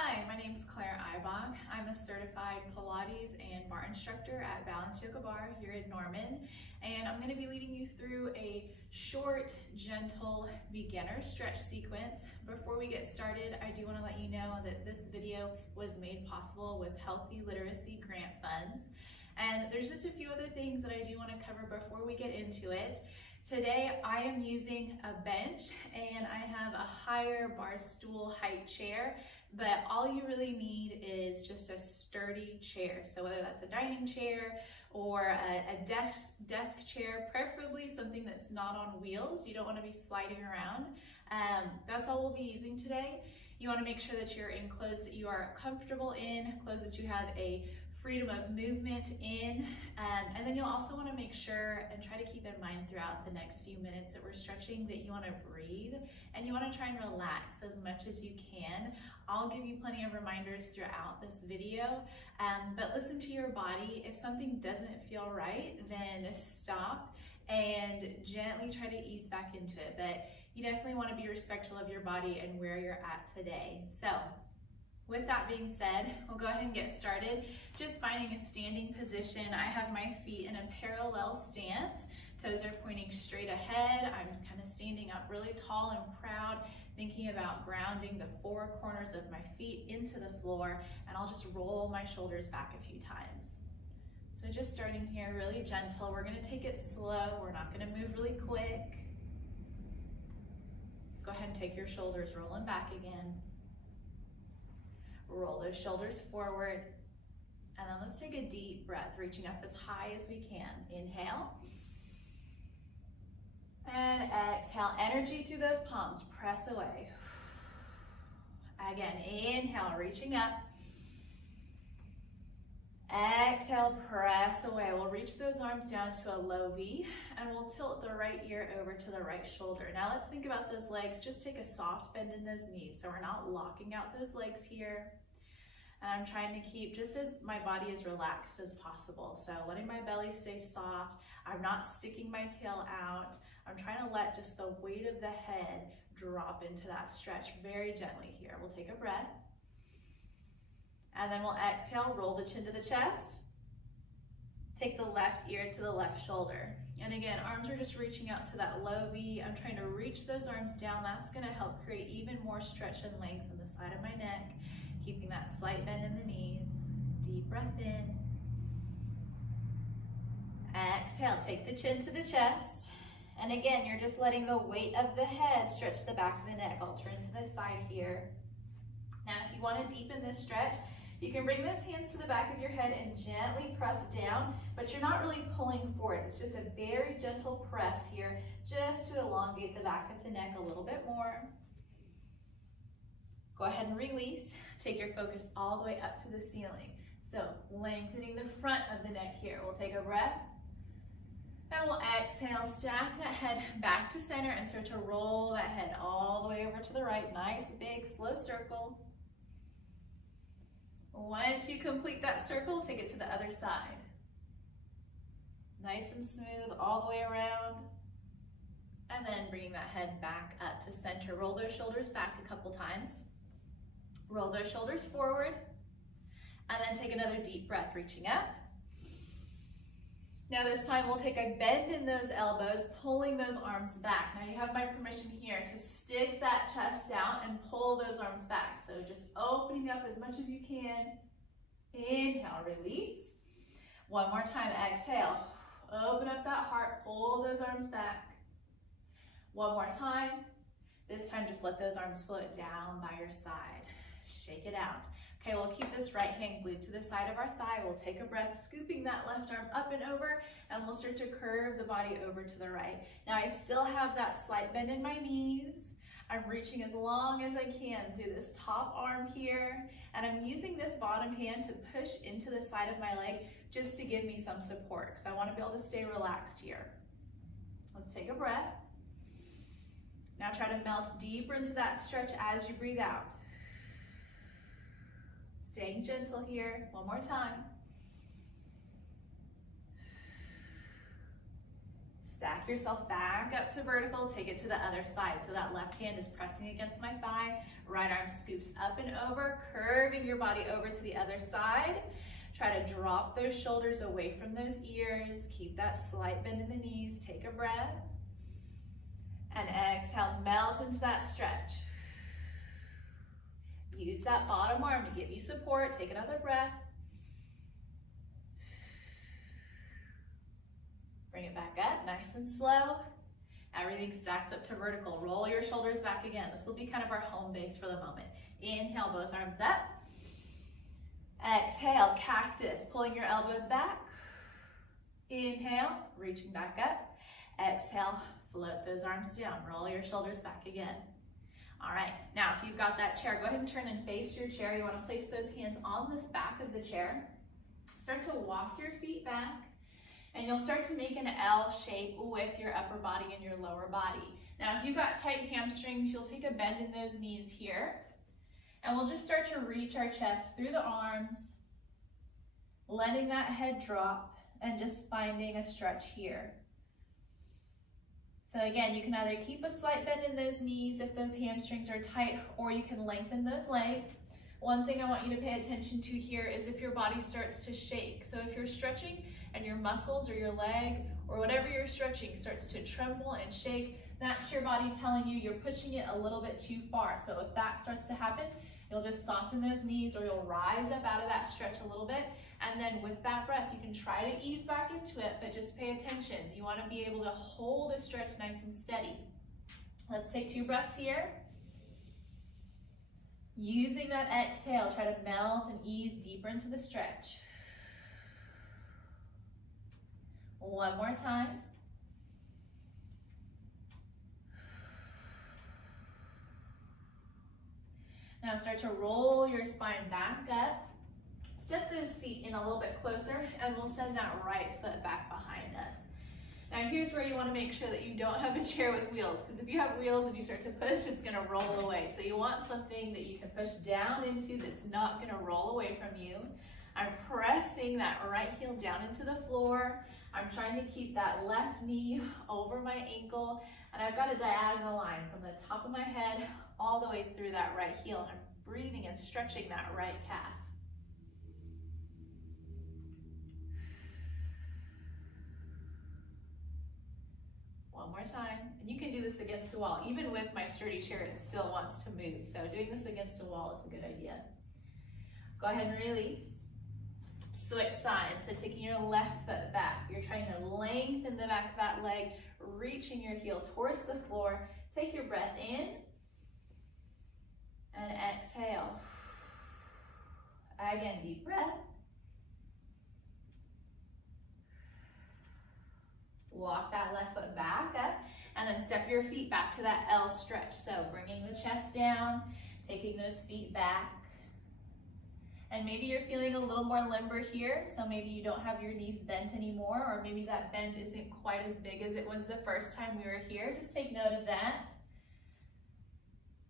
Hi, my name is Clare Ibach. I'm a certified Pilates and barre instructor at Balance Yoga Bar here in Norman, and I'm going to be leading you through a short, gentle beginner stretch sequence. Before we get started, I do want to let you know that this video was made possible with Healthy Literacy Grant funds. And there's just a few other things that I do want to cover before we get into it. Today I am using a bench and I have a higher bar stool height chair, but all you really need is just a sturdy chair. So whether that's a dining chair or a desk chair, preferably something that's not on wheels. You don't want to be sliding around. That's all we'll be using today. You want to make sure that you're in clothes that you are comfortable in, clothes that you have a freedom of movement in, and then you'll also want to make sure and try to keep in mind throughout the next few minutes that we're stretching that you want to breathe and you want to try and relax as much as you can. I'll give you plenty of reminders throughout this video, but listen to your body. If something doesn't feel right, then stop and gently try to ease back into it, but you definitely want to be respectful of your body and where you're at today. So with that being said, we'll go ahead and get started. Just finding a standing position. I have my feet in a parallel stance. Toes are pointing straight ahead. I'm just kind of standing up really tall and proud, thinking about grounding the four corners of my feet into the floor, and I'll just roll my shoulders back a few times. So just starting here really gentle. We're gonna take it slow. We're not gonna move really quick. Go ahead and take your shoulders rolling back again. Roll those shoulders forward, and then let's take a deep breath, reaching up as high as we can. Inhale, and exhale. Energy through those palms, press away. Again, inhale, reaching up. Exhale, press away. We'll reach those arms down to a low V, and we'll tilt the right ear over to the right shoulder. Now let's think about those legs. Just take a soft bend in those knees, so we're not locking out those legs here. And I'm trying to keep just as my body as relaxed as possible. So letting my belly stay soft. I'm not sticking my tail out. I'm trying to let just the weight of the head drop into that stretch very gently here. We'll take a breath. And then we'll exhale, roll the chin to the chest. Take the left ear to the left shoulder. And again, arms are just reaching out to that low V. I'm trying to reach those arms down. That's gonna help create even more stretch and length in the side of my neck, keeping that slight bend in the knees. Deep breath in. Exhale, take the chin to the chest. And again, you're just letting the weight of the head stretch the back of the neck. I'll turn to the side here. Now, if you wanna deepen this stretch, you can bring those hands to the back of your head and gently press down, but you're not really pulling forward. It's just a very gentle press here, just to elongate the back of the neck a little bit more. Go ahead and release. Take your focus all the way up to the ceiling. So lengthening the front of the neck here. We'll take a breath. And we'll exhale, stack that head back to center and start to roll that head all the way over to the right. Nice, big, slow circle. Once you complete that circle, take it to the other side. Nice and smooth all the way around. And then bringing that head back up to center. Roll those shoulders back a couple times. Roll those shoulders forward. And then take another deep breath, reaching up. Now this time we'll take a bend in those elbows, pulling those arms back. Now you have my permission here to stick that chest out and pull those arms back. So just opening up as much as you can. Inhale, release. One more time, exhale. Open up that heart, pull those arms back. One more time. This time just let those arms float down by your side. Shake it out. Okay, we'll keep this right hand glued to the side of our thigh. We'll take a breath, scooping that left arm up and over, and we'll start to curve the body over to the right. Now I still have that slight bend in my knees. I'm reaching as long as I can through this top arm here, and I'm using this bottom hand to push into the side of my leg just to give me some support, because I want to be able to stay relaxed here. Let's take a breath. Now try to melt deeper into that stretch as you breathe out. Staying gentle here. One more time. Stack yourself back up to vertical, take it to the other side. So that left hand is pressing against my thigh, right arm scoops up and over, curving your body over to the other side. Try to drop those shoulders away from those ears. Keep that slight bend in the knees. Take a breath. And exhale, melt into that stretch. Use that bottom arm to give you support. Take another breath. Bring it back up, nice and slow. Everything stacks up to vertical. Roll your shoulders back again. This will be kind of our home base for the moment. Inhale, both arms up. Exhale, cactus, pulling your elbows back. Inhale, reaching back up. Exhale, float those arms down. Roll your shoulders back again. All right, now if you've got that chair, go ahead and turn and face your chair. You want to place those hands on this back of the chair. Start to walk your feet back. And you'll start to make an L shape with your upper body and your lower body. Now, if you've got tight hamstrings, you'll take a bend in those knees here. And we'll just start to reach our chest through the arms, letting that head drop, and just finding a stretch here. So again, you can either keep a slight bend in those knees if those hamstrings are tight, or you can lengthen those legs. One thing I want you to pay attention to here is if your body starts to shake. So if you're stretching and your muscles or your leg or whatever you're stretching starts to tremble and shake, that's your body telling you you're pushing it a little bit too far. So if that starts to happen, you'll just soften those knees or you'll rise up out of that stretch a little bit. And then with that breath, you can try to ease back into it, but just pay attention. You want to be able to hold a stretch nice and steady. Let's take 2 breaths here. Using that exhale, try to melt and ease deeper into the stretch. One more time. Now start to roll your spine back up. Step those feet in a little bit closer, and we'll send that right foot back behind us. Now here's where you want to make sure that you don't have a chair with wheels, because if you have wheels and you start to push, it's going to roll away. So you want something that you can push down into that's not going to roll away from you. I'm pressing that right heel down into the floor. I'm trying to keep that left knee over my ankle, and I've got a diagonal line from the top of my head all the way through that right heel, and I'm breathing and stretching that right calf. One more time, and you can do this against a wall. Even with my sturdy chair, it still wants to move, so doing this against a wall is a good idea. Go ahead and release. Switch sides, so taking your left foot back. You're trying to lengthen the back of that leg, reaching your heel towards the floor. Take your breath in, and exhale. Again, deep breath. Walk that left foot back up, and then step your feet back to that L stretch. So bringing the chest down, taking those feet back. And maybe you're feeling a little more limber here, so maybe you don't have your knees bent anymore, or maybe that bend isn't quite as big as it was the first time we were here. Just take note of that.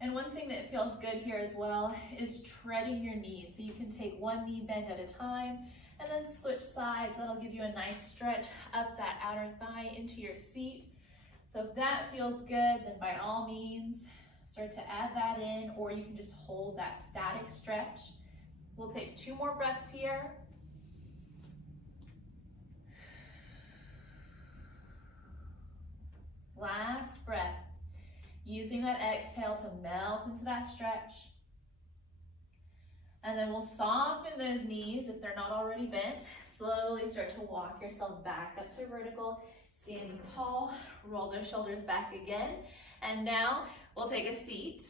And one thing that feels good here as well is treading your knees. So you can take one knee bend at a time, and then switch sides. That'll give you a nice stretch up that outer thigh into your seat. So if that feels good, then by all means, start to add that in, or you can just hold that static stretch. We'll take 2 more breaths here. Last breath. Using that exhale to melt into that stretch. And then we'll soften those knees if they're not already bent. Slowly start to walk yourself back up to vertical, standing tall. Roll those shoulders back again. And now we'll take a seat.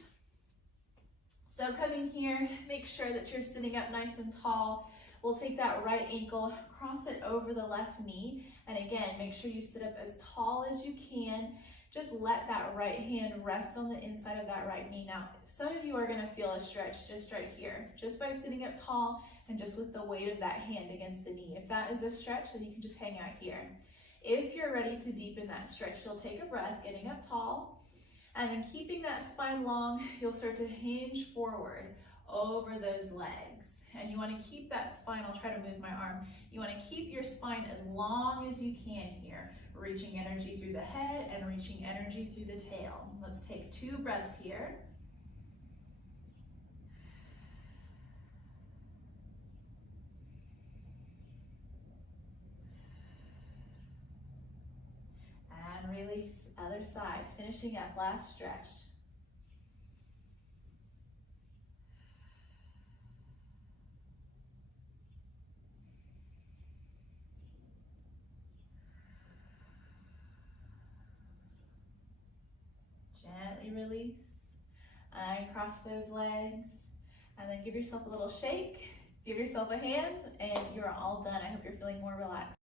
So coming here, make sure that you're sitting up nice and tall. We'll take that right ankle, cross it over the left knee. And again, make sure you sit up as tall as you can. Just let that right hand rest on the inside of that right knee. Now, some of you are going to feel a stretch just right here, just by sitting up tall and just with the weight of that hand against the knee. If that is a stretch, then you can just hang out here. If you're ready to deepen that stretch, you'll take a breath, getting up tall, and then keeping that spine long, you'll start to hinge forward over those legs. And you want to keep that spine, I'll try to move my arm, you want to keep your spine as long as you can here. reaching energy through the head and reaching energy through the tail. Let's take 2 breaths here. And release, other side, finishing up, last stretch. Gently release, and cross those legs, and then give yourself a little shake, give yourself a hand, and you're all done. I hope you're feeling more relaxed.